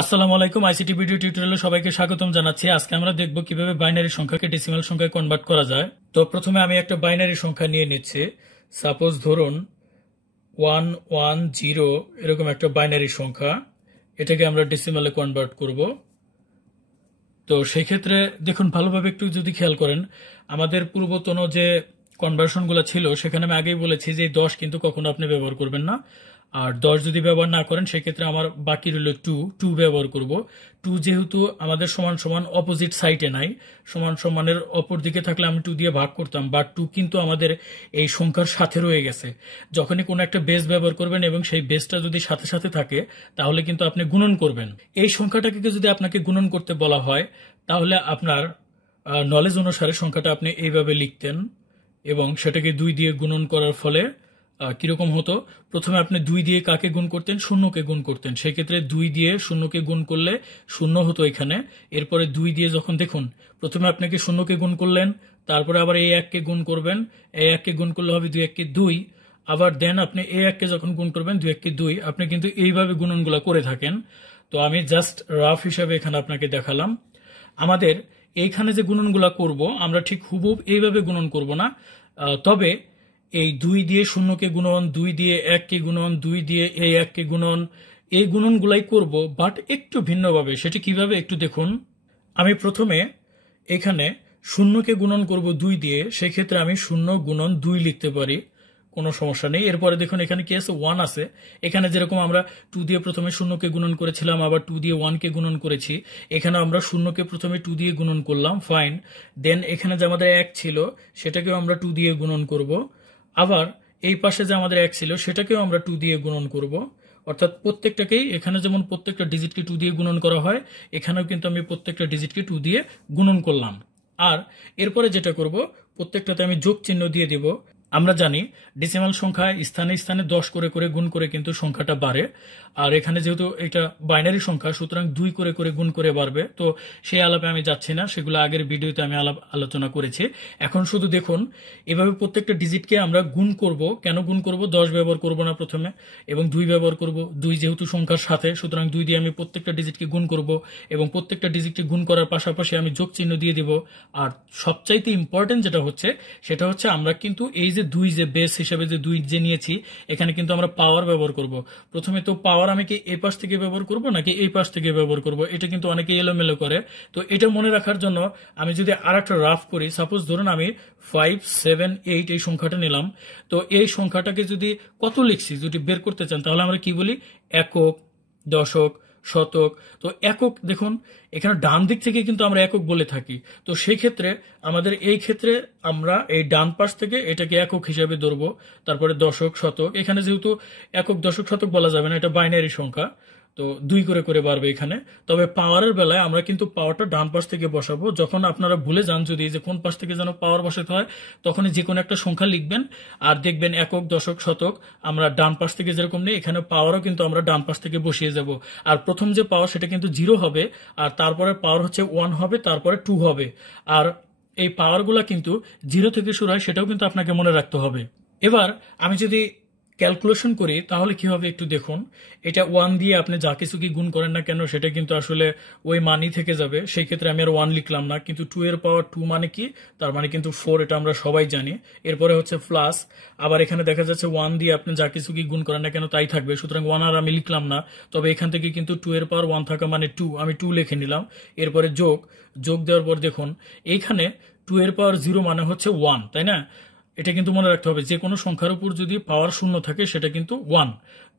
আসসালামু আলাইকুম। ICT video টিউটোরিয়ালে সবাইকে স্বাগতম জানাচ্ছি। আজকে আমরা দেখব কিভাবে বাইনারি সংখ্যাকে ডেসিমাল সংখ্যায় কনভার্ট করা যায়। তো প্রথমে আমি একটা বাইনারি সংখ্যা নিয়ে নিচ্ছি। সাপোজ ধরুন 110 এরকম একটা বাইনারি সংখ্যা, এটাকে আমরা ডেসিমালে কনভার্ট করব। তো সেই ক্ষেত্রে দেখুন, ভালোভাবে একটু যদি খেয়াল করেন, আমাদের পূর্বতন যে কনভার্সনগুলো ছিল সেখানে আমি আগেই বলেছি যে 10 কিন্তু কখনো আপনি ব্যবহার করবেন না। আর 10 যদি ব্যবহার না করেন সেক্ষেত্রে আমার বাকি রইল 2 ব্যবহার করব। 2 যেহেতু আমাদের সমান সমান অপোজিট সাইডে নাই, সমান সমানের অপর দিকে থাকলে আমি 2 দিয়ে ভাগ করতাম, বাট 2 কিন্তু আমাদের এই সংখ্যার সাথে রয়ে গেছে। যখনই কোনো একটা বেস ব্যবহার করবেন এবং সেই বেসটা যদি সাথে সাথে থাকে তাহলে কিন্তু আপনি গুণন করবেন। এই সংখ্যাটাকে যদি আপনাকে গুণন করতে বলা হয় তাহলে আপনার নলেজ অনুসারে সংখ্যাটা আপনি এইভাবে লিখতেন এবং সেটাকে 2 দিয়ে গুণন করার ফলে কিরকম হতো। প্রথমে আপনি 2 দিয়ে কাকে গুণ করতেন? শূন্যকে গুণ করতেন। সেক্ষেত্রে 2 দিয়ে শূন্যকে গুণ করলে শূন্য হতো এখানে। এরপরে 2 দিয়ে যখন দেখুন, প্রথমে আপনাকে শূন্যকে গুণ করলেন, তারপরে আবার এই 1কে গুণ করবেন, এই 1কে গুণ করলে হবে 2 1কে 2, আবার দেন আপনি এই 1কে যখন গুণ করবেন 2 1কে 2। আপনি কিন্তু এইভাবে গুণনগুলো করে থাকেন। তো আমি জাস্ট রাফ হিসাবে এখানে আপনাকে দেখালাম। আমাদের এইখানে যে গুণনগুলো করব আমরা ঠিক হুবহুব এইভাবে গুণন করব না, তবে এই 2 দিয়ে শূন্যকে গুণন, 2 দিয়ে 1কে গুণন, 2 দিয়ে এই 1কে গুণন, এই গুণনগুলাই করব, বাট একটু ভিন্নভাবে। সেটি কিভাবে একটু দেখুন। আমি প্রথমে এখানে শূন্যকে গুণন করব 2 দিয়ে, সেক্ষেত্রে আমি 0 গুণন 2 লিখতে পারি, কোনো সমস্যা নেই। এরপরে দেখুন এখানে কি আছে? 1 আছে। এখানে যেরকম আমরা 2 দিয়ে প্রথমে শূন্যকে গুণন করেছিলাম, আবার 2 দিয়ে 1কে গুণন করেছি, এখানে আমরা শূন্যকে প্রথমে 2 দিয়ে গুণন করলাম, ফাইন। দেন এখানে যে আমাদের 1 ছিল সেটাকেও আমরা 2 দিয়ে গুণন করব। আবার এই পাশে যে আমাদের 1 ছিল সেটাকেও আমরা 2 দিয়ে গুণন করব। অর্থাৎ প্রত্যেকটাকেই, এখানে যেমন প্রত্যেকটা ডিজিটকে 2 দিয়ে গুণন করা হয়, এখানেও কিন্তু আমি প্রত্যেকটা ডিজিটকে 2 দিয়ে গুণন করলাম। আর এরপরে যেটা করব, প্রত্যেকটাতে আমি যোগ চিহ্ন দিয়ে দিব। আমরা জানি ডেসিমাল সংখ্যায় স্থানে স্থানে 10 করে করে গুণ করে কিন্তু সংখ্যাটা বাড়ে। আর এখানে যেহেতু এটা বাইনারি সংখ্যা, সুতরাং 2 করে করে গুণ করে বাড়বে। তো সেই আলাপে আমি যাচ্ছি না, সেগুলো আগের ভিডিওতে আমি আলোচনা করেছি। এখন শুধু দেখুন, এভাবে প্রত্যেকটা ডিজিটকে আমরা গুণ করব। কেন গুণ করব? 10 ব্যবহার করব না প্রথমে, এবং 2 ব্যবহার করব। 2 যেহেতু সংখ্যার সাথে, সুতরাং 2 দিয়ে আমি প্রত্যেকটা ডিজিটকে গুণ করব, এবং প্রত্যেকটা ডিজিটকে গুণ করার পাশাপাশি আমি যোগ চিহ্ন দিয়ে দিব। আর সবচাইতে ইম্পর্টেন্ট যেটা হচ্ছে, সেটা হচ্ছে আমরা কিন্তু এই যে 2 যে বেস হিসেবে যে 2 যে নিয়েছি, এখানে কিন্তু আমরা পাওয়ার ব্যবহার করব। প্রথমে তো পাওয়ার আমি কি এই পাশ থেকে ব্যবহার করব নাকি এই পাশ থেকে ব্যবহার করব, এটা কিন্তু অনেকে এলোমেলো করে। তো এটা মনে রাখার জন্য আমি যদি আর একটা রাফ করি, সাপোজ ধরুন আমি 5 7 8 এই সংখ্যাটা নিলাম। তো এই সংখ্যাটাকে যদি কত লিখছি যদি বের করতে চান, তাহলে আমরা কি বলি? একক, দশক, শতক। তো একক দেখুন, এখানে ডান দিক থেকে কিন্তু আমরা একক বলে থাকি। তো সেই ক্ষেত্রে আমাদের এই ক্ষেত্রে আমরা এই ডান পাশ থেকে এটাকে একক হিসাবে ধরবো। তারপরে দশক, শতক, এখানে যেহেতু একক দশক শতক বলা যাবে না, এটা বাইনারি সংখ্যা, তো 2 করে করে বাড়বে এখানে। তবে পাওয়ারের বেলায় আমরা কিন্তু পাওয়ারটা ডান পাশ থেকে বসাবো। যখন আপনারা ভুলে যান যদি যে কোন পাশ থেকে যেন পাওয়ার বসাতে হয়, তখনই যে কোনো একটা সংখ্যা লিখবেন আর দেখবেন একক, দশক, শতক আমরা ডান পাশ থেকে যেরকম নেই, এখানে পাওয়ারও কিন্তু আমরা ডান পাশ থেকে বসিয়ে যাব। আর প্রথম যে পাওয়ার সেটা কিন্তু 0 হবে, আর তারপরে পাওয়ার হচ্ছে 1 হবে, তারপরে 2 হবে। আর এই পাওয়ারগুলা কিন্তু 0 থেকে শুরু হয়, সেটাও কিন্তু আপনাকে মনে রাখতে হবে। এবার আমি যদি ক্যালকুলেশন করি তাহলে কি হবে একটু দেখুন। এটা 1 দিয়ে আপনি যা কিছু কি গুণ করেন না কেন সেটা কিন্তু আসলে ওই মানই থেকে যাবে। সেই ক্ষেত্রে আমি আর 1 লিখলাম না, কিন্তু 2 এর পাওয়ার 2 মানে কি? তার মানে কিন্তু 4, এটা আমরা সবাই জানি। এরপরে হচ্ছে প্লাস, আবার এখানে দেখা যাচ্ছে 1 দিয়ে আপনি যা কিছু কি গুণ করেন না কেন তাই থাকবে, সুতরাং 1 আর আমি লিখলাম না। তবে এখান থেকে কিন্তু 2 এর পাওয়ার 1 থাকা মানে 2, আমি 2 লিখে নিলাম। এরপরে যোগ দেওয়ার পর দেখুন এইখানে 2 এর পাওয়ার 0 মানে হচ্ছে 1, তাই না? এটা কিন্তু মনে রাখতে হবে, যে কোনো সংখ্যার উপর যদি পাওয়ার 0 থাকে সেটা কিন্তু 1।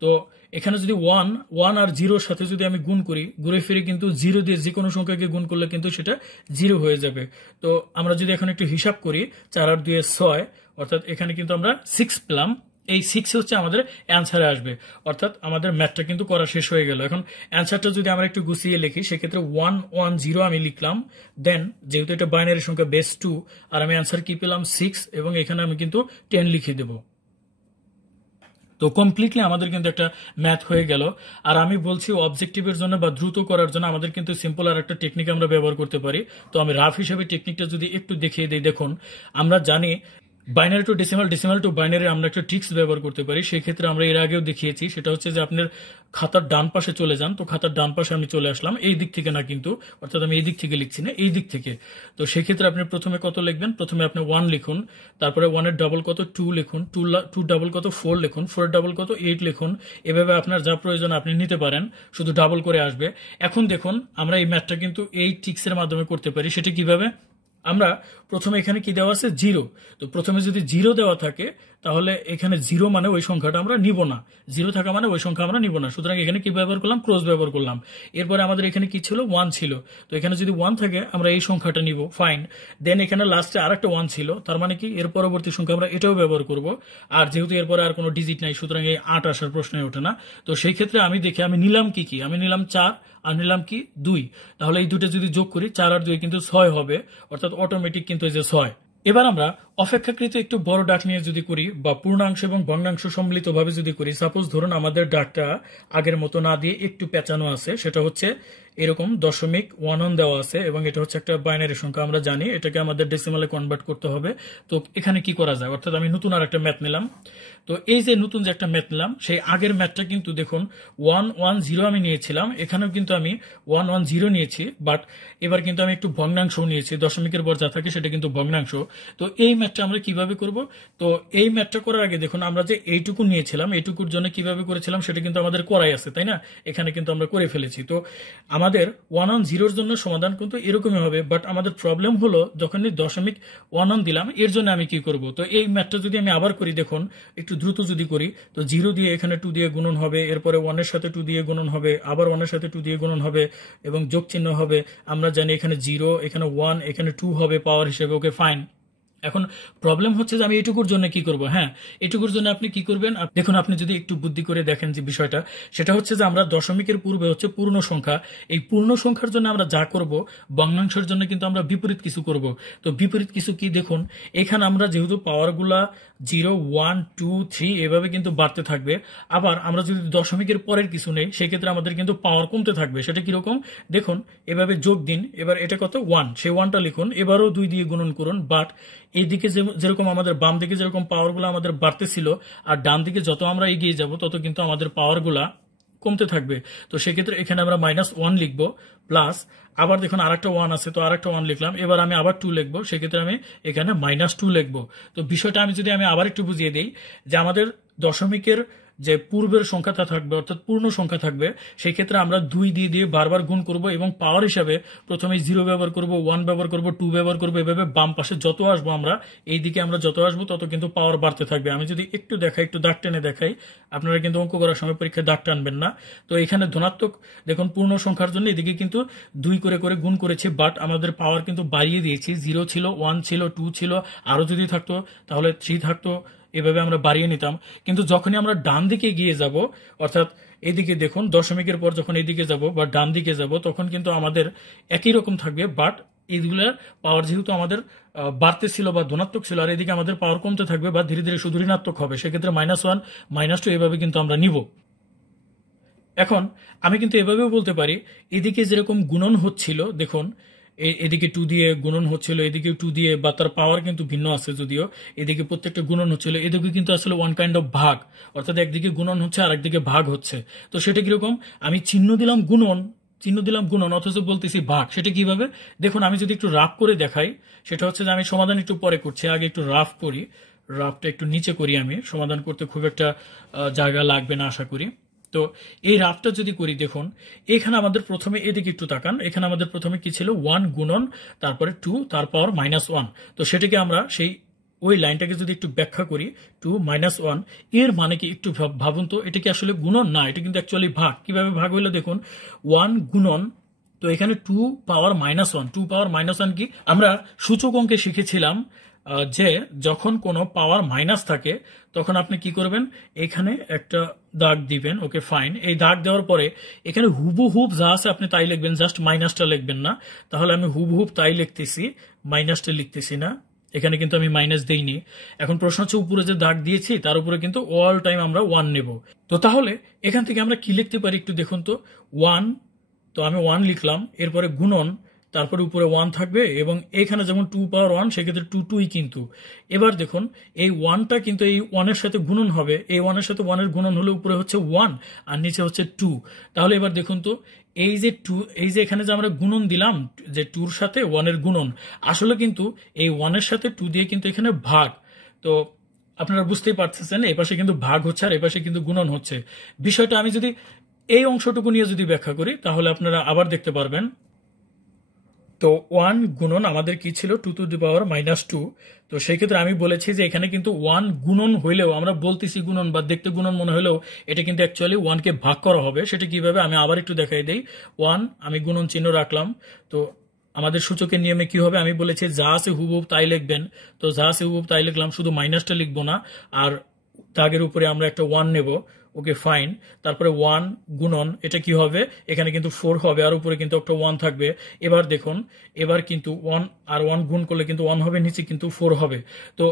তো এখানে যদি 1 আর 0-র সাথে যদি আমি গুণ করি, ঘুরে ফিরে কিন্তু 0 দিয়ে যে কোনো সংখ্যাকে গুণ করলে কিন্তু সেটা 0 হয়ে যাবে। তো আমরা যদি এখন একটু হিসাব করি, 4 আর 2 6, অর্থাৎ এখানে কিন্তু আমরা 6 পেলাম। এই 6 হচ্ছে আমাদের অ্যান্সারে আসবে, অর্থাৎ আমাদের ম্যাথটা কিন্তু করা শেষ হয়ে গেল। এখন অ্যান্সারটা যদি আমরা একটু গুছিয়ে লিখি, সেক্ষেত্রে 110 আমি লিখলাম। দেন যেহেতু এটা বাইনারি সংখ্যা বেস 2, আর আমি অ্যান্সার কি পেলাম? 6, এবং এখানে আমি কিন্তু 10 লিখে দেব। তো কমপ্লিটলি আমাদের কিন্তু একটা ম্যাথ হয়ে গেল। আর আমি বলছি অবজেক্টিভের জন্য বা দ্রুত করার জন্য আমাদের কিন্তু সিম্পল আর একটা টেকনিক আমরা ব্যবহার করতে পারি। তো আমি রাফ হিসেবে টেকনিকটা যদি একটু দেখিয়ে দিই, দেখুন আমরা জানি binary two decimal, decimal two binary আমরা একটা ট্রিক্স ব্যবহার করতে পারি। সেই ক্ষেত্রে আমরা এর আগেও দেখিয়েছি, সেটা হচ্ছে যে আপনার খাতার ডান পাশে চলে যান। তো খাতার ডান পাশে আমি চলে আসলাম, এই দিক থেকে না কিন্তু, অর্থাৎ আমি এই দিক থেকে লিখছি না, এই দিক থেকে। তো সেক্ষেত্রে আপনি প্রথমে কত লিখবেন? প্রথমে আপনি 1 লিখুন, তারপরে 1 এর ডাবল কত 2 লিখুন, 2 ডাবল কত 4 লিখুন, 4 এর ডাবল কত 8 লিখুন। এভাবে আপনার যা প্রয়োজন আপনি নিতে পারেন, শুধু ডাবল করে আসবে। এখন দেখুন আমরা এই ম্যাথটা কিন্তু এই ট্রিক্সের মাধ্যমে করতে পারি। সেটা কিভাবে? আমরা প্রথমে এখানে কি দেওয়া আছে? 0। তো প্রথমে যদি 0 দেওয়া থাকে তাহলে এখানে 0 মানে ওই সংখ্যাটা আমরা নিব না, 0 থাকা মানে ওই সংখ্যা আমরা নিব না। সুতরাং এখানে কি ব্যবহার করলাম? ক্রস ব্যবহার করলাম। এরপরে আমাদের এখানে কি ছিল? 1 ছিল। তো এখানে যদি 1 থাকে আমরা এই সংখ্যাটা নিব, ফাইন। দেন এখানে লাস্টে আরেকটা 1 ছিল, তার মানে কি এর পরবর্তী সংখ্যা আমরা এটাও ব্যবহার করব। আর যেহেতু এরপরে আর কোনো ডিজিট নাই, সুতরাং এই 8 আসার প্রশ্নই ওঠে না। তো সেই ক্ষেত্রে আমি দেখি আমি নিলাম কি কি, আমি নিলাম 4 আর নিলাম কি 2। তাহলে এই দুটো যদি যোগ করি 4 আর 2 কিন্তু 6 হবে, অর্থাৎ অটোমেটিক কিন্তু এই যে 6। এবার আমরা অপেক্ষাকৃত একটু বড় ডাক নিয়ে যদি করি, বা পূর্ণাংশ এবং ভগ্নাংশ সম্মিলিতভাবে যদি করি, সাপোজ ধরুন আমাদের ডাকটা আগের মতো না দিয়ে একটু পেঁচানো আছে। সেটা হচ্ছে এরকম 0.11 দেওয়া আছে এবং এটা হচ্ছে একটা বাইনারি সংখ্যা, আমরা জানি এটাকে আমাদের ডেসিমালে কনভার্ট করতে হবে। তো এখানে কি করা যায়? অর্থাৎ আমি নতুন আর একটা ম্যাথ নিলাম। তো এই যে নতুন যে একটা ম্যাথ নিলাম, সেই আগের ম্যাথটা কিন্তু দেখুন 110 আমি নিয়েছিলাম, এখানেও কিন্তু আমি 110 নিয়েছি, বাট এবার কিন্তু আমি একটু ভগ্নাংশ নিয়েছি। দশমিকের পর যা থাকে সেটা কিন্তু ভগ্নাংশ। তো এই ম্যাথটা আমরা কিভাবে করব? তো এই ম্যাথটা করার আগে দেখুন আমরা যে এইটুকু নিয়েছিলাম, এইটুকুর জন্য কিভাবে করেছিলাম সেটা কিন্তু আমাদের করাই আছে, তাই না? এখানে কিন্তু আমরা করে ফেলেছি। তো আমাদের 110 জন্য সমাধান কিন্তু এরকমই হবে, বাট আমাদের প্রবলেম হলো যখনই 0.11 দিলাম, এর জন্য আমি কি করব? তো এই ম্যাথটা যদি আমি আবার করি, দেখুন একটু দ্রুত যদি করি, তো 0 দিয়ে এখানে 2 দিয়ে গুণন হবে, এরপরে 1 এর সাথে 2 দিয়ে গুণন হবে, আবার 1 এর সাথে 2 দিয়ে গুণন হবে এবং যোগ চিহ্ন হবে। আমরা জানি এখানে 0, এখানে 1, এখানে 2 হবে পাওয়ার হিসেবে, ওকে ফাইন। এখন প্রবলেম হচ্ছে যে আমি এটুকুর জন্য কি করব? হ্যাঁ, এটুকুর জন্য আপনি কি করবেন? দেখুন আপনি যদি একটু বুদ্ধি করে দেখেন যে বিষয়টা, সেটা হচ্ছে যে আমরা দশমিকের পূর্বে হচ্ছে পূর্ণ সংখ্যা, এই পূর্ণ সংখ্যার জন্য আমরা যা করব, ভগ্নাংশের জন্য কিন্তু আমরা বিপরীত কিছু করব। তো বিপরীত কিছু কি? দেখুন এখানে আমরা যেহেতু পাওয়ারগুলা 0, 1, 2, 3 এভাবে কিন্তু বাড়তে থাকবে। আবার আমরা যদি দশমিকের পরের কিছু নেই, সেক্ষেত্রে আমাদের কিন্তু পাওয়ার কমতে থাকবে। সেটা কিরকম? দেখুন এভাবে যোগ দিন, এবার এটা কত 1, সেই 1টা লিখুন, এবারও 2 দিয়ে গুণন করুন। বাট এইদিকে যেরকম আমাদের বাম দিকে যেরকম পাওয়ারগুলো আমাদের বাড়তেছিল, আর ডান দিকে যত আমরা এগিয়ে যাব তত কিন্তু আমাদের পাওয়ারগুলা কমতে থাকবে। তো সেক্ষেত্রে এখানে আমরা -1 লিখবো, প্লাস আবার দেখুন আরেকটা 1 আছে, তো আরেকটা 1 লিখলাম। এবার আমি আবার 2 লিখবো, সেক্ষেত্রে আমি এখানে -2 লিখবো। তো বিষয়টা আমি যদি আবার একটু বুঝিয়ে দিই, যে আমাদের দশমিকের যে পূর্বের সংখ্যাটা থাকবে, অর্থাৎ পূর্ণ সংখ্যা থাকবে, সেই ক্ষেত্রে আমরা 2 দিয়ে দিয়ে বারবার গুণ করব এবং পাওয়ার হিসাবে প্রথমে 0 ব্যবহার করব, 1 ব্যবহার করব, 2 ব্যবহার করব, এভাবে বাম পাশে যত আসবো আমরা, এই দিকে আমরা যত আসবো তত কিন্তু পাওয়ার বাড়তে থাকবে। আমি যদি একটু দেখাই, একটু দাগ টেনে দেখাই, আপনারা কিন্তু অঙ্ক করার সময় পরীক্ষায় দাগ টানবেন না। তো এখানে ধনাত্মক দেখুন পূর্ণ সংখ্যার জন্য এদিকে কিন্তু 2 করে করে গুণ করেছি, বাট আমাদের পাওয়ার কিন্তু বাড়িয়ে দিয়েছি। 0 ছিল, 1 ছিল, 2 ছিল, আরো যদি থাকতো তাহলে 3 থাকতো, এভাবে আমরা বাড়িয়ে নিতাম। কিন্তু যখনই আমরা ডান দিকে গিয়ে যাব, অর্থাৎ এদিকে দেখুন দশমিকের পর যখন এদিকে যাব বা ডান দিকে যাব, তখন কিন্তু আমাদের একই রকম থাকবে, বাট এইগুলোর পাওয়ার যেহেতু আমাদের বাড়তে ছিল বা ধনাত্মক ছিল, আর এদিকে আমাদের পাওয়ার কমতে থাকবে বা ধীরে ধীরে শুধু ঋণাত্মক হবে, সেক্ষেত্রে -1, -2 এভাবে কিন্তু আমরা নিব। এখন আমি কিন্তু এভাবেও বলতে পারি, এদিকে যেরকম গুণন হচ্ছিল, দেখুন এদিকে 2 দিয়ে গুণন হচ্ছিল, এদিকে 2 দিয়ে, বা তার পাওয়ার কিন্তু ভিন্ন আছে যদিও, এদিকে প্রত্যেকটা গুণন হচ্ছিল, এদিকে কিন্তু আসলে ওয়ান কাইন্ড অফ ভাগ, অর্থাৎ একদিকে গুণন হচ্ছে আর একদিকে ভাগ হচ্ছে। তো সেটা কিরকম? আমি চিহ্ন দিলাম গুণন, অথচ বলতেছি ভাগ। সেটা কিভাবে? দেখুন আমি যদি একটু রাফ করে দেখাই, সেটা হচ্ছে যে আমি সমাধান একটু পরে করছি, আগে একটু রাফ করি, রাফটা একটু নিচে করি, আমি সমাধান করতে খুব একটা জায়গা লাগবে না আশা করি। তো এই রাফটা যদি করি, দেখুন এখানে আমাদের প্রথমে এদিকে একটু তাকান, এখানে আমাদের প্রথমে কি ছিল? 1 গুণন, তারপরে 2, তারপর -1। তো সেটাকে আমরা সেই ওই লাইনটাকে যদি একটু ব্যাখ্যা করি, 2 -1, এর মানে কি? একটু ভাবুন তো, এটা কি আসলে গুণন? না, এটা কিন্তু অ্যাকচুয়ালি ভাগ। কিভাবে ভাগ হইলো? দেখুন 1 গুণন, তো এখানে 2 পাওয়ার -1, 2 পাওয়ার -1 কি? আমরা সূচক অঙ্কে শিখেছিলাম যে যখন কোনো পাওয়ার মাইনাস থাকে তখন আপনি কি করবেন? এখানে একটা দাগ দিবেন, ওকে ফাইন। এই দাগ দেওয়ার পরে এখানে হুবহুব যা আছে আপনি তাই লিখবেন, জাস্ট মাইনাসটা লিখবেন না। তাহলে আমি হুবহুব তাই লিখতেছি, মাইনাসটা লিখতেছি না, এখানে কিন্তু আমি মাইনাস দেইনি। এখন প্রশ্ন হচ্ছে উপরে যে দাগ দিয়েছি তার উপরে কিন্তু অল টাইম আমরা 1 নেব। তো তাহলে এখান থেকে আমরা কি লিখতে পারি একটু দেখুন তো। 1, তো আমি 1 লিখলাম, এরপরে গুণন, তারপরে উপরে 1 থাকবে, এবং এখানে যেমন 2 পাওয়ার 1 সেক্ষেত্রে 2 2ই কিন্তু। এবার দেখুন এই 1টা কিন্তু এই 1 এর সাথে গুণন হবে, এই 1 এর সাথে 1 এর গুণন হলে উপরে হচ্ছে 1 আর নিচে হচ্ছে 2। তাহলে এবার দেখুন তো এই যে 2, এই যে এখানে যে আমরা গুণন দিলাম যে 2 এর সাথে 1 এর গুণন, আসলে কিন্তু এই 1 এর সাথে 2 দিয়ে কিন্তু এখানে ভাগ। তো আপনারা বুঝতেই পারতেছেন এই পাশে কিন্তু ভাগ হচ্ছে আর এই পাশে কিন্তু গুণন হচ্ছে। বিষয়টা আমি যদি এই অংশটুকু নিয়ে যদি ব্যাখ্যা করি তাহলে আপনারা আবার দেখতে পারবেন। তো 1 গুণন আমাদের কি ছিল 2 টু দি পাওয়ার -2। তো সেই ক্ষেত্রে আমি বলেছি যে এখানে কিন্তু 1 গুণন হইলেও, আমরা বলতেছি গুণন বা দেখতে গুণন মনে হলেও, এটা কিন্তু অ্যাকচুয়ালি 1 কে ভাগ করা হবে। সেটা কিভাবে আমি আবার একটু দেখাই দেই। 1 আমি গুণন চিহ্ন রাখলাম। তো আমাদের সূচকের নিয়মে কি হবে, আমি বলেছি যা আছে হুবহুব তাই লিখবেন। তো যা আছে হুবহুব তাই লিখলাম, শুধু মাইনাসটা লিখবো না, আর দাগের উপরে আমরা একটা 1 নেব। Okay fine. তারপরে 1 গুণন এটা কি হবে, এখানে কিন্তু 4 হবে আর উপরে কিন্তু একটা 1 থাকবে। এবার দেখুন, এবার কিন্তু 1 আর 1 গুণ করলে কিন্তু 1 হবে, নিচে কিন্তু 4 হবে। তো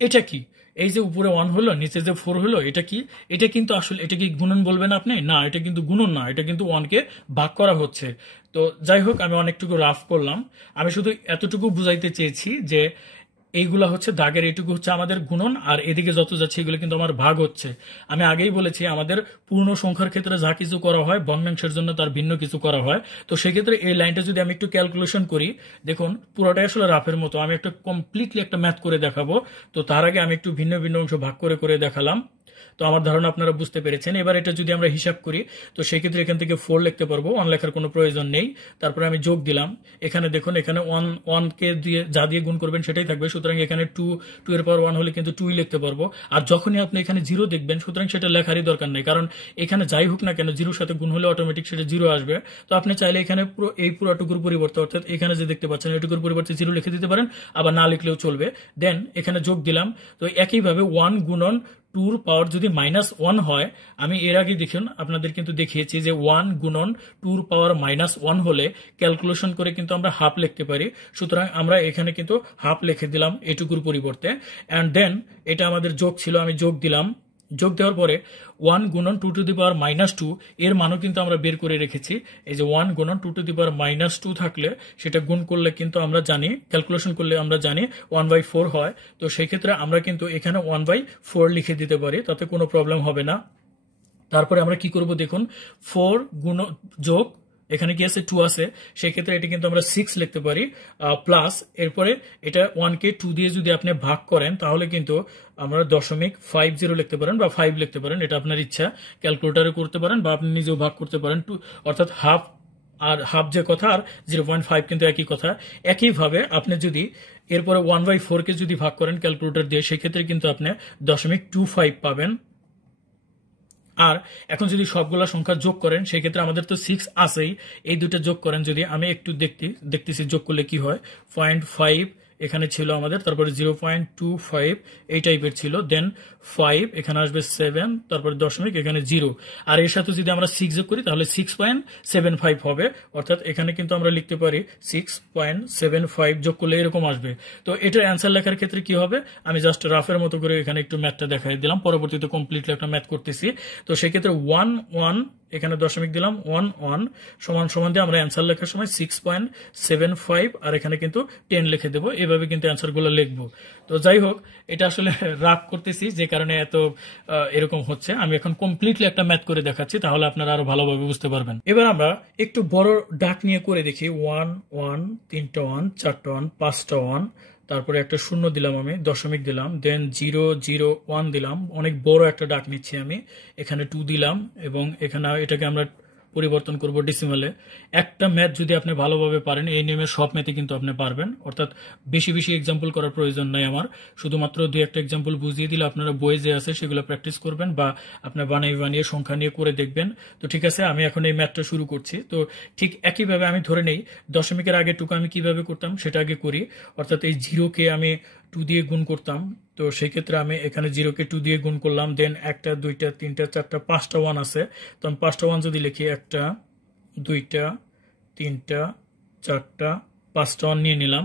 এটা কি, এই যে উপরে 1 হলো নিচে যে 4 হলো, এটা কি? এটা কিন্তু আসলে, এটা কি গুণন বলবেন আপনি? না, এটা কিন্তু গুণন না, এটা কিন্তু 1 কে ভাগ করা হচ্ছে। তো যাই হোক, আমি অনেকটুকু রাফ করলাম। আমি শুধু এতটুকু বুঝাইতে চেয়েছি যে এইগুলা হচ্ছে দাগের, এইটুকু হচ্ছে আমাদের গুণন, আর এদিকে যত যাচ্ছে এগুলো কিন্তু আমার ভাগ হচ্ছে। আমি আগেই বলেছি আমাদের পূর্ণ সংখ্যার ক্ষেত্রে যা কিছু করা হয় ভগ্নাংশের জন্য তার ভিন্ন কিছু করা হয়। তো সেক্ষেত্রে এই লাইনটা যদি আমি একটু ক্যালকুলেশন করি, দেখুন পুরোটাই আসলে রাফের মতো। আমি একটা কমপ্লিটলি একটা ম্যাথ করে দেখাবো। তো তার আগে আমি একটু ভিন্ন ভিন্ন অংশ ভাগ করে করে দেখালাম। তো আমার ধারণা আপনারা বুঝতে পেরেছেন। এবার এটা যদি আমরা হিসাব করি, তো সেই ক্ষেত্রে এখান থেকে 4 লিখতে পারবো, 1 লেখার কোনো প্রয়োজন নেই। তারপরে আমি যোগ দিলাম। এখানে দেখুন, এখানে 1 কে দিয়ে যা দিয়ে গুণ করবেন সেটাই থাকবে, সুতরাং এখানে 2 এর পাওয়ার 1 হলে কিন্তু 2ই লিখতে পারবো। আর যখনই আপনি এখানে 0 দেখবেন, সুতরাং সেটা লেখারই দরকার নেই, কারণ এখানে যাই হোক না কেন 0 সাথে গুণ হলে অটোমেটিক সেটা 0 আসবে। তো আপনি চাইলে এখানে পুরো এই পুরোটুকুর পরিবর্তে, অর্থাৎ এখানে যে দেখতে পাচ্ছেন এটুকুর পরিবর্তে 0 লিখে দিতে পারেন, আবার না লিখলেও চলবে। দেন এখানে যোগ দিলাম। তো একইভাবে 1 গুণন 2 পাওয়ার যদি -1 হয়, আমি এর আগে দেখুন আপনাদের কিন্তু দেখিয়েছি যে 1 গুণন 2 পাওয়ার -1 হলে ক্যালকুলেশন করে কিন্তু আমরা হাফ লিখতে পারি। সুতরাং আমরা এখানে কিন্তু হাফ লিখে দিলাম এটুকুর পরিবর্তে। অ্যান্ড দেন এটা আমাদের যোগ ছিল, আমি যোগ দিলাম। যোগ দেওয়ার পরে 1 গুণন 2 টু দি পাওয়ার -2 এর মানও কিন্তু আমরা বের করে রেখেছি। এই যে 1 গুণন 2 টু দি পাওয়ার -2 থাকলে সেটা গুণ করলে কিন্তু আমরা জানি, ক্যালকুলেশন করলে আমরা জানি 1/4 হয়। তো সেই ক্ষেত্রে আমরা কিন্তু এখানে 1/4 লিখে দিতে পারি, তাতে কোনো প্রবলেম হবে না। তারপরে আমরা কি করব দেখুন, 4 গুণ যোগ, এখানে কি আছে 2 আছে, সেই ক্ষেত্রে এটা কিন্তু আমরা 6 লিখতে পারি, প্লাস এরপরে এটা 1 কে 2 দিয়ে যদি আপনি ভাগ করেন তাহলে কিন্তু আমরা 0.50 লিখতে পারেন বা 5 লিখতে পারেন, এটা আপনার ইচ্ছা। ক্যালকুলেটরে করতে পারেন বা আপনি নিজেও ভাগ করতে পারেন, অর্থাৎ হাফ আর হাফ যে কথা আর 0.5 কিন্তু একই কথা। একইভাবে আপনি যদি এরপরে 1/4 কে যদি ভাগ করেন ক্যালকুলেটর দিয়ে, সেক্ষেত্রে কিন্তু আপনি 0.25 পাবেন। আর এখন যদি সবগুলা সংখ্যা যোগ করেন সেক্ষেত্রে আমাদের তো 6 আছেই, এই দুটো যোগ করেন যদি, আমি একটু দেখতেছি যোগ করলে কি হয়। 0.5 এখানে ছিল আমাদের, তারপরে 0.25 এই টাইপের ছিল, দেন 5 এখানে আসবে 7, তারপরে দশমিক এখানে 0, আর এর সাথে যদি আমরা 6 যোগ করি তাহলে 6.75 হবে। অর্থাৎ এখানে কিন্তু আমরা লিখতে পারি 6.75 যোগ করলে এরকম আসবে। তো এটার অ্যান্সার লেখার ক্ষেত্রে কি হবে, আমি জাস্ট রাফের মতো করে এখানে একটু ম্যাথটা দেখাই দিলাম, পরবর্তীতে কমপ্লিটলি একটা ম্যাথ করতেছি। তো সেক্ষেত্রে 1 এখানে দশমিক দিলাম, 1 সমান সমান দিয়ে আমরা অ্যান্সার লেখার সময় 6.75 আর এখানে কিন্তু 10 লিখে দেবো, এভাবে কিন্তু অ্যান্সারগুলো লিখবো। তো যাই হোক, এটা আসলে রাফ করতেছি যে কারণে এত এরকম হচ্ছে। আমি এখন কমপ্লিটলি একটা ম্যাথ করে দেখাচ্ছি, তাহলে আপনারা আরো ভালোভাবে বুঝতে পারবেন। এবার আমরা একটু বড় ডাক নিয়ে করে দেখি। 1 1 3টা 1 4টা 1 5টা 1, তারপরে একটা শূন্য দিলাম, আমি দশমিক দিলাম, দেন 0 0 1 দিলাম, অনেক বড় একটা ডাক নিচ্ছি আমি, এখানে 2 দিলাম, এবং এখানে এটাকে আমরা পরিবর্তন করব ডেসিমালে। একটা ম্যাথ যদি আপনি ভালোভাবে পারেন, এই নিয়মের সব ম্যাথে কিন্তু আপনি পারবেন, অর্থাৎ বেশি বেশি এক্সাম্পল করার প্রয়োজন নাই আমার, শুধুমাত্র 2-1টা এক্সাম্পল বুঝিয়ে দিলে আপনারা বইয়ে যে আছে সেগুলো প্র্যাকটিস করবেন বা আপনার বানিয়ে সংখ্যা নিয়ে করে দেখবেন। তো ঠিক আছে, আমি এখন এই ম্যাথটা শুরু করছি। তো ঠিক একইভাবে আমি ধরে নেই দশমিকের আগে টুকু আমি কিভাবে করতাম সেটা আগে করি, অর্থাৎ এই 0 কে আমি 2 দিয়ে গুণ করতাম। তো সেই ক্ষেত্রে আমি এখানে 0 কে 2 দিয়ে গুণ করলাম, দেন 1টা 2টা 3টা 4টা 5টা 1 আছে, তো আমি 5টা 1 যদি লিখি, 1টা 2টা 3টা 4টা 5টা 1 নিয়ে নিলাম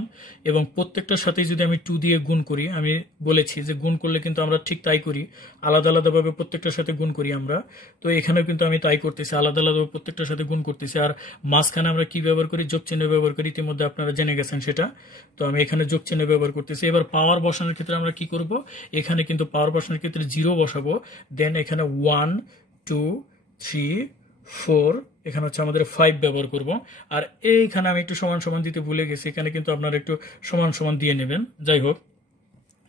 এবং প্রত্যেকটার সাথে যদি আমি 2 দিয়ে গুণ করি, আমি বলেছি যে গুণ করলে কিন্তু আমরা ঠিক তাই করি, আলাদা আলাদাভাবে প্রত্যেকটার সাথে গুণ করি আমরা। তো এখানেও কিন্তু আমি তাই করতেছি, আলাদা আলাদাভাবে প্রত্যেকটার সাথে গুণ করতেছি। আর মাঝখানে আমরা কি ব্যবহার করি? যোগ চিহ্ন ব্যবহার করি, ইতিমধ্যে আপনারা জেনে গেছেন সেটা। তো আমি এখানে যোগ চিহ্ন ব্যবহার করতেছি। এবার পাওয়ার বসানোর ক্ষেত্রে আমরা কি করব? এখানে কিন্তু পাওয়ার বসানোর ক্ষেত্রে 0 বসাবো, দেন এখানে 1 2 3 4, এখানে হচ্ছে আমাদের 5 ব্যবহার করব। আর এইখানে আমি একটু সমান সমান দিতে ভুলে গেছি, এখানে কিন্তু আপনারা একটু সমান সমান দিয়ে নেবেন। যাই হোক,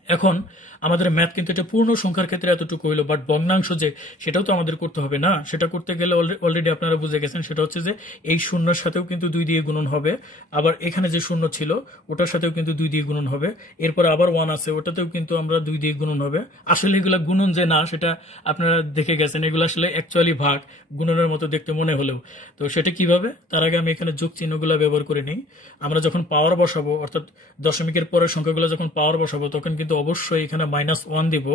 এখন আমাদের ম্যাথ কিন্তু এটা পূর্ণ সংখ্যার ক্ষেত্রে এতটুকু হইলো, বাট ভগ্নাংশ যে সেটাও তো আমাদের করতে হবে না? সেটা করতে গেলে অলরেডি আপনারা বুঝে গেছেন, সেটা হচ্ছে যে এই শূন্যর সাথেও কিন্তু 2 দিয়ে গুণন হবে, আবার এখানে যে শূন্য ছিল ওটার সাথেও কিন্তু 2 দিয়ে গুণন হবে, এরপর আবার 1 আছে ওটাতেও কিন্তু আমরা 2 দিয়ে গুণন হবে। আসলে এগুলা গুণন যে না সেটা আপনারা দেখে গেছেন, এগুলো আসলে অ্যাকচুয়ালি ভাগ, গুণনের মতো দেখতে মনে হলেও। তো সেটা কিভাবে? তার আগে আমি এখানে যোগ চিহ্নগুলো ব্যবহার করে নিই। আমরা যখন পাওয়ার বসাবো, অর্থাৎ দশমিকের পরের সংখ্যাগুলো যখন পাওয়ার বসাবো, তখন কিন্তু অবশ্যই এখানে -1 দেব,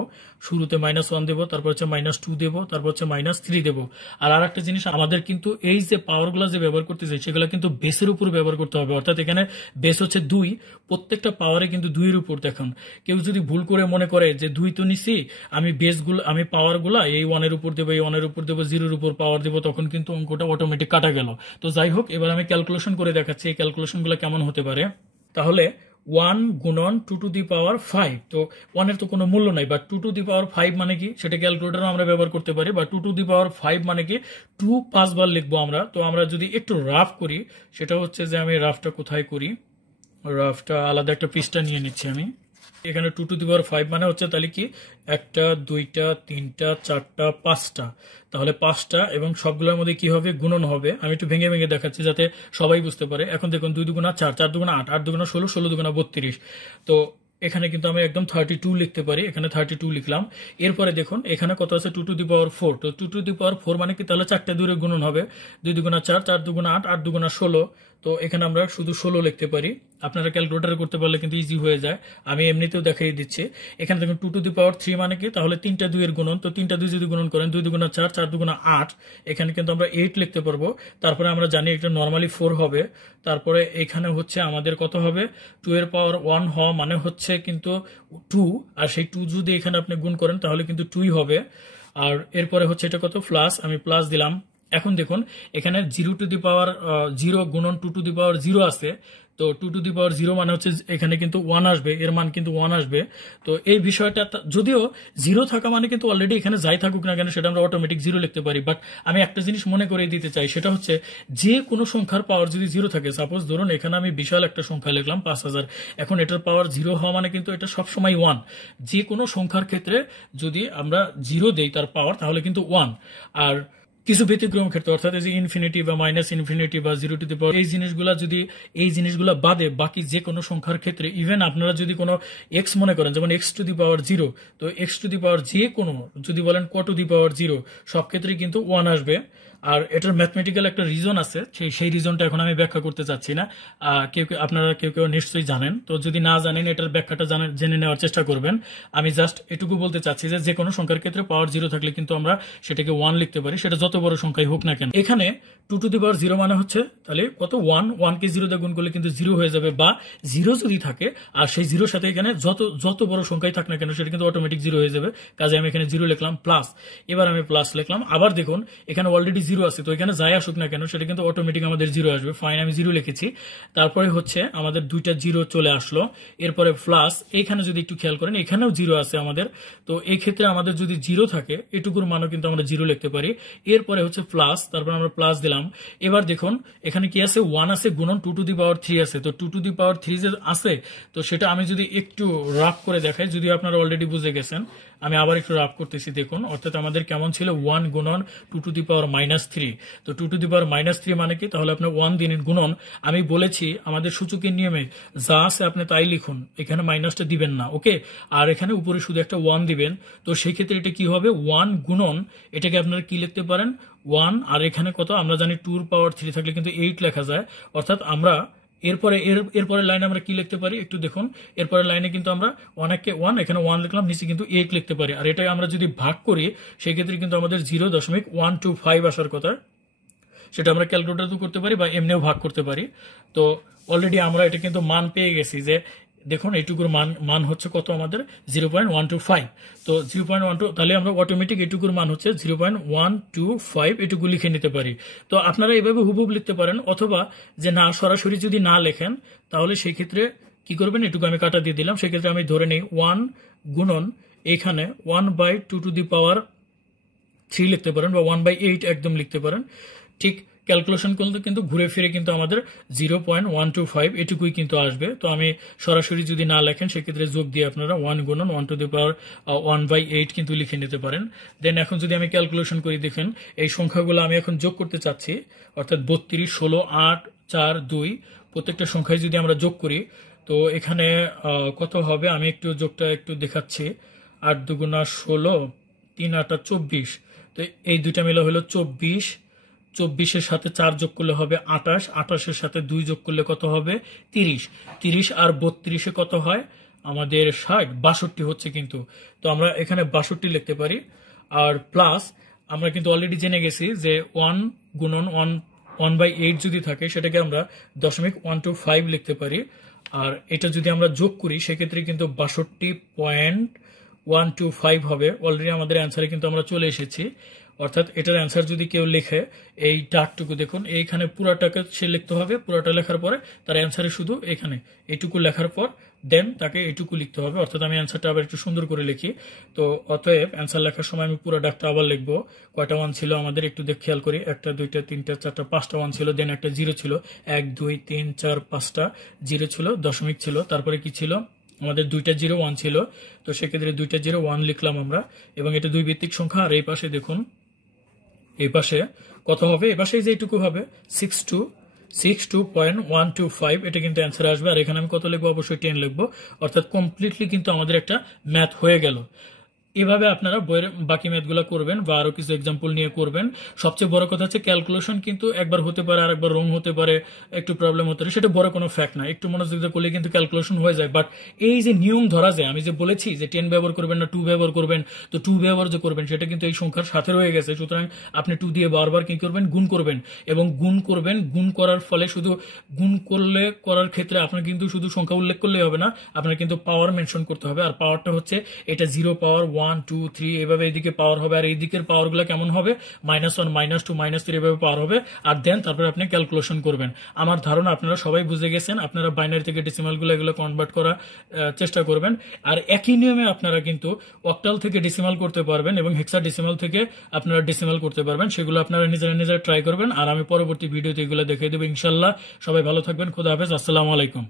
শুরুতে -1 দেব, তারপর হচ্ছে -2 দেব, তারপর হচ্ছে -3 দেব। আর আরেকটা জিনিস, আমাদের কিন্তু এই যে পাওয়ারগুলো যে ব্যবহার করতেছে সেগুলো কিন্তু বেসের উপর ব্যবহার করতে হবে, অর্থাৎ এখানে বেস হচ্ছে 2, প্রত্যেকটা পাওয়ারে কিন্তু 2 এর উপর। দেখুন, কেউ যদি ভুল করে মনে করে যে 2 তো নিছি, আমি বেসগুলো, আমি পাওয়ারগুলা এই 1 এর উপর দেবো, এই 1 এর উপর দেবো, 0 এর উপর পাওয়ার দেবো, তখন কিন্তু অঙ্কটা অটোমেটিক কাটা গেল। তো যাই হোক, এবার আমি ক্যালকুলেশন করে দেখাচ্ছি এই ক্যালকুলেশনগুলো কেমন হতে পারে। তাহলে 1 গুণন 2 টু দি পাওয়ার 5, তো 1 এর তো কোনো মূল্য নাই, বাট 2 টু দি পাওয়ার 5 মানে কি সেটা ক্যালকুলেটরও আমরা ব্যবহার করতে পারি। বা 2 টু দি পাওয়ার 5 মানে কি 2 5 বার লিখবো আমরা। তো আমরা যদি একটু রাফ করি, সেটা হচ্ছে যে আমি রাফটা কোথায় করি, রাফটা আলাদা একটা পৃষ্ঠা নিয়ে নিচ্ছি আমি। এখানে 2 টু দি পাওয়ার 5 মানে হচ্ছে তাহলে কি 1টা 2টা 3টা 4টা 5টা, তাহলে 5টা এবং সবগুলোর মধ্যে কি হবে? গুণন হবে। আমি একটু ভেঙে ভেঙে দেখাচ্ছি যাতে সবাই বুঝতে পারে। এখন দেখুন 2 দুগুণা 4, 4 দুগুণা 8, 8 দুগুণা 16, 16 দুগুণা 32। তো এখানে কিন্তু আমি একদম 32 লিখতে পারি, এখানে 32 লিখলাম। এরপরে দেখুন এখানে কত আছে? 2 টু দি পাওয়ার 4, তো 2 টু দি পাওয়ার 4 মানে কি? তাহলে 4টে 2 এর গুণন হবে, 2 দুগুণা 4, 4 দুগুণা 8, 8 দুগুণা 16। তো এখানে আমরা শুধু 16 লিখতে পারি। আপনারা ক্যালকুলেটরে করতে পারলে কিন্তু ইজি হয়ে যায়, আমি এমনিতেও দেখিয়ে দিচ্ছি। এখানে দেখুন 2 টু দি পাওয়ার 3 মানে কি? তাহলে 3টা 2 এর গুণন, তো 3টা 2 যদি গুণন করেন 2 দুগুণা 4, 4 দুগুণা 8, এখানে কিন্তু আমরা 8 লিখতে পারবো। তারপরে আমরা জানি এটা নর্মালি 4 হবে। তারপরে এখানে হচ্ছে আমাদের কত হবে? 2 এর পাওয়ার 1 হওয়া মানে হচ্ছে কিন্তু 2, আর সেই 2 যদি এখানে আপনি গুণ করেন তাহলে কিন্তু 2ই হবে। আর এরপরে হচ্ছে এটা কত? প্লাস, আমি প্লাস দিলাম। এখন দেখুন এখানে 0 টু দি পাওয়ার 0 গুণন 2 টু দি পাওয়ার 0 আছে, তো 2 টু দি পাওয়ার 0 মানে হচ্ছে এখানে কিন্তু 1 আসবে, এর মান কিন্তু 1 আসবে। তো এই বিষয়টা যদিও 0 থাকা মানে কিন্তু অলরেডি এখানে যাই থাকুক না কেন সেটা আমরা অটোমেটিক 0 লিখতে পারি, বাট আমি একটা জিনিস মনে করে দিতে চাই, সেটা হচ্ছে যে কোনো সংখ্যার পাওয়ার যদি 0 থাকে, সাপোজ ধরুন এখানে আমি বিশাল একটা সংখ্যা লিখলাম 5000, এখন এটার পাওয়ার 0 হওয়া মানে কিন্তু এটা সবসময় 1। যে কোনো সংখ্যার ক্ষেত্রে যদি আমরা 0 দেই তার পাওয়ার, তাহলে কিন্তু 1। আর কিছু ব্যতিক্রম ক্ষেত্রে, অর্থাৎ এই যে ইনফিনিটি বা মাইনাস ইনফিনিটি বা 0 টু দি পাওয়ার, এই জিনিসগুলা বাদে বাকি যে কোনো সংখ্যার ক্ষেত্রে, ইভেন আপনারা যদি কোনো এক্স মনে করেন, যেমন এক্স টু দি পাওয়ার 0, তো এক্স টু দি পাওয়ার যে কোনো, যদি বলেন ক টু দি পাওয়ার 0, সব ক্ষেত্রেই কিন্তু 1 আসবে। আর এটার ম্যাথমেটিক্যাল একটা রিজন আছে, সেই রিজনটা এখন আমি ব্যাখ্যা করতে চাচ্ছি না। আপনারা কেউ কেউ নিশ্চয়ই জানেন, তো যদি না জানেন এটার ব্যাখ্যাটা জেনে নেওয়ার চেষ্টা করবেন। আমি জাস্ট এটুকু বলতে চাচ্ছি যে কোনো সংখ্যার ক্ষেত্রে পাওয়ার 0 থাকলে কিন্তু আমরা সেটাকে 1 লিখতে পারি, সেটা যত বড় সংখ্যাই হোক না কেন। এখানে 2 টু দি পাওয়ার 0 মানে হচ্ছে তাহলে কত? 1 কে 0 দিয়ে গুণ করলে কিন্তু 0 হয়ে যাবে, বা 0 যদি থাকে আর সেই 0 সাথে এখানে যত বড় সংখ্যাই থাক না কেন সেটা কিন্তু অটোমেটিক 0 হয়ে যাবে। কাজে আমি এখানে 0 লিখলাম, প্লাস, এবার আমি প্লাস লিখলাম। আবার দেখুন এখানে অলরেডি 0 আছে, তো এখানে যাই আসুক না কেন সেটা কিন্তু অটোমেটিক আমাদের 0 আসবে। ফাইন, আমি 0 লিখেছি। তারপরে হচ্ছে আমাদের 2টা 0 চলে আসলো। এরপরে প্লাস, এখানে যদি একটু খেয়াল করেন এখানেও 0 আছে আমাদের, তো এই ক্ষেত্রে আমাদের যদি 0 থাকে এটুকুর মানও কিন্তু আমরা 0 লিখতে পারি। এরপরে হচ্ছে প্লাস, তারপর আমরা প্লাস দিলাম। এবার দেখুন এখানে কি আছে? 1 আছে গুণন 2 টু দি পাওয়ার 3 আছে, তো 2 টু দি পাওয়ার 3 যে আছে, তো সেটা আমি যদি একটু রাফ করে দেখাই, যদিও আপনারা অলরেডি বুঝে গেছেন, আমি আবার একটু রাফ করতেছি। দেখুন অর্থাৎ আমাদের কেমন ছিল? 1 গুণন 2 টু দি পাওয়ার -3, তো 2 টু দি পাওয়ার -3 মানে কি? তাহলে আপনার 1 দিন গুণন, আমি বলেছি আমাদের সূচকের নিয়মে যা আছে আপনি তাই লিখুন, এখানে মাইনাসটা দিবেন না, ওকে? আর এখানে উপরে শুধু একটা 1 দিবেন। তো সেই ক্ষেত্রে এটা কি হবে? 1 গুণন, এটাকে আপনারা কি লিখতে পারেন? 1, আর এখানে কত? আমরা জানি 2 পাওয়ার 3 থাকলে কিন্তু 8 লেখা যায়। অর্থাৎ আমরা এরপরে লাইনে আমরা কি লিখতে পারি একটু দেখুন। এরপরে লাইনে কিন্তু আমরা অনেককে 1, এখানে 1 লিখলাম, নিচে কিন্তু 8 লিখতে পারি। আর এটা আমরা যদি ভাগ করি সেক্ষেত্রে কিন্তু আমাদের 0.125 আসার কথা। সেটা আমরা ক্যালকুলেটর করতে পারি বা এমনিও ভাগ করতে পারি। তো অলরেডি আমরা এটা কিন্তু মান পেয়ে গেছি যে দেখুন এইটুকুর মান হচ্ছে কত আমাদের 0.125। তো 0.12 তাহলে আমরা অটোমেটিক এইটুকুর মান হচ্ছে 0.125 এটুকু লিখে নিতে পারি। তো আপনারা এইভাবে হুবহুব লিখতে পারেন, অথবা যে না সরাসরি যদি না লেখেন তাহলে সেই ক্ষেত্রে কি করবেন, এটুকু আমি কাটা দিয়ে দিলাম, সেক্ষেত্রে আমি ধরে নিই 1 গুণন এখানে 1/2 লিখতে পারেন বা 1/8 একদম লিখতে পারেন। ঠিক ক্যালকুলেশন করলে কিন্তু ঘুরে ফিরে কিন্তু আমাদের 0.125 এটুকুই কিন্তু আসবে। তো আমি সরাসরি যদি না লেখেন সেক্ষেত্রে যোগ দিয়ে আপনারা 1 গুণন 1/8 কিন্তু লিখে নিতে পারেন। দেন এখন যদি আমি ক্যালকুলেশন করি, দেখেন এই সংখ্যাগুলো আমি এখন যোগ করতে চাচ্ছি, অর্থাৎ 32, 16, 8, 4, 2 প্রত্যেকটা সংখ্যায় যদি আমরা যোগ করি তো এখানে কত হবে, আমি একটু যোগটা একটু দেখাচ্ছি। 8 দুগুণা 16, 3 8 24। তো এই দুইটা মিলে হলো 24, 24-এর সাথে 4 যোগ করলে হবে 28, 28-এর সাথে 2 যোগ করলে কত হবে 30, 30 আর 32-এ কত হয় আমাদের 60, 62 হচ্ছে কিন্তু। তো আমরা এখানে 62 লিখতে পারি। আর প্লাস আমরা কিন্তু অলরেডি জেনে গেছি যে 1 গুণন 1/8 যদি থাকে সেটাকে আমরা 0.125 লিখতে পারি। আর এটা যদি আমরা যোগ করি সেক্ষেত্রে কিন্তু 62.125 হবে। অলরেডি আমাদের অ্যান্সারে কিন্তু আমরা চলে এসেছি। অর্থাৎ এটার অ্যান্সার যদি কেউ লিখে, এই ডাকটুকু দেখুন, এইখানে পুরাটাকে সে লিখতে হবে, পুরাটা লেখার পরে তার অ্যান্সারে শুধু এখানে এইটুকু লেখার পর দেন তাকে এইটুকু লিখতে হবে। অর্থাৎ আমি অ্যান্সারটা আবার একটু সুন্দর করে লিখি। তো অতএব অ্যান্সার লেখার সময় আমি পুরো ডাকটা আবার লিখবো। কয়টা ওয়ান ছিল আমাদের একটু খেয়াল করি, 1 2 3 4 5টা ওয়ান ছিল, দেন একটা জিরো ছিল, 1 2 3 4 5টা জিরো ছিল, দশমিক ছিল, তারপরে কি ছিল আমাদের 2টা 0 1 ছিল। তো সেক্ষেত্রে 2টা 0 1 লিখলাম আমরা, এবং এটা 2 ভিত্তিক সংখ্যা। আর এই পাশে দেখুন, এই পাশে কত হবে, এই পাশে যে এইটুকু হবে 62.125, এটা কিন্তু অ্যান্সার আসবে। আর এখানে আমি কত লিখবো, অবশ্যই 10 লিখবো। অর্থাৎ কমপ্লিটলি কিন্তু আমাদের একটা ম্যাথ হয়ে গেল। এভাবে আপনারা বইয়ের বাকি ম্যাথগুলো করবেন বা আরো কিছু এক্সাম্পল নিয়ে করবেন। সবচেয়ে বড় কথা হচ্ছে ক্যালকুলেশন কিন্তু একবার হতে পারে, আর একবার রং হতে পারে, একটু প্রবলেম হতে পারে, সেটা বড় কোনো ফ্যাক্ট না। একটু মনোযোগ দিয়ে করলে কিন্তু ক্যালকুলেশন হয়ে যায়। বাট এই যে নিয়ম ধরা যায়, আমি যে বলেছি যে 10 ব্যবহার করবেন না 2 ব্যবহার করবেন, তো 2 ব্যবহার যে করবেন সেটা কিন্তু এই সংখ্যার সাথে রয়ে গেছে। সুতরাং আপনি 2 দিয়ে বারবার কি করবেন, গুণ করবেন, এবং গুণ করবেন। গুণ করার ফলে শুধু গুণ করার ক্ষেত্রে আপনার কিন্তু শুধু সংখ্যা উল্লেখ করলেই হবে না, আপনার কিন্তু পাওয়ার মেনশন করতে হবে। আর পাওয়ারটা হচ্ছে এটা 0 পাওয়ার 1 2 3 এভাবে এইদিকে পাওয়ার হবে। আর এই দিকের পাওয়ার গুলা কেমন হবে, -1 -2 -3 এভাবে পাওয়ার হবে। আর দেন তারপরে আপনি ক্যালকুলেশন করবেন। আমার ধারণা আপনারা সবাই বুঝে গেছেন। আপনারা বাইনারি থেকে ডেসিমাল গুলো এগুলো কনভার্ট করার চেষ্টা করবেন। আর একই নিয়মে আপনারা কিন্তু অক্টাল থেকে ডেসিমাল করতে পারবেন এবং হেক্সাডেসিমাল থেকে আপনারা ডেসিমাল করতে পারবেন। সেগুলো আপনারা নিজেরা ট্রাই করবেন। আর আমি পরবর্তী ভিডিওতে এগুলো দেখিয়ে দেবো ইনশাল্লাহ। সবাই ভালো থাকবেন। খোদা হাফেজ। আসসালামু আলাইকুম।